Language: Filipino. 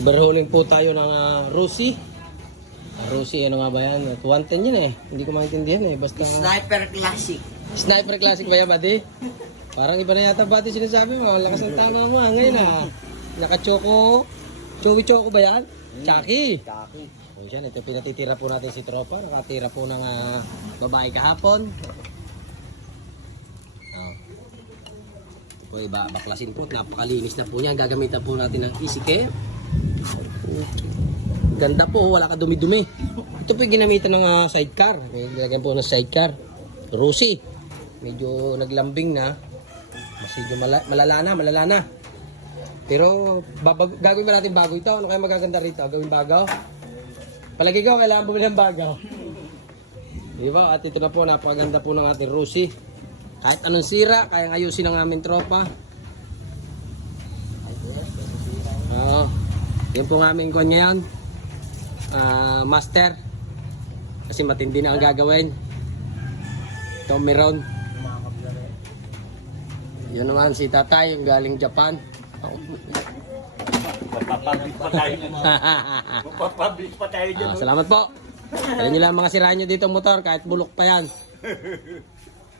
Overhauling po tayo ng Rusi. Rusi, ano nga ba yan? 110 yan eh. Hindi ko maintindihan eh. Basta... Sniper Classic. Sniper Classic ba yan, buddy? Parang iba na yata buddy sinasabi mo. Lakas ng tama mo ngayon ah. Naka-choco. Choco ba yan? Chucky. Kaki. O yan, ito pinatitira po natin si Tropa. Nakatira po ng babae kahapon. O iba, baklasin po. Napakalinis na po niya. Gagamitan po natin ng easy care. Ganda po, wala ka dumi-dumi. Ito po yung ginamitan ng sidecar. Nilagyan po ng sidecar. Rusi. Medyo naglambing na. Masidyo malala na. Pero gagawin ba natin bago ito? Ano kaya magaganda rito? Gawin bago? Palagi ko, kailangan bumili ng bago. Diba? At ito na po, napakaganda po ng ating Rusi. Kahit anong sira, kayang ayusin ng aming tropa. Oo. Yan po ang aming kanya yan. Master. Kasi matindi na ang gagawin. Ito meron. Yun naman si tatay, yung galing Japan. Mapapabit pa tayo dyan. Mapapabit pa tayo dyan. Salamat po. Kaya nyo lang mga sirahan nyo dito motor kahit bulok pa yan.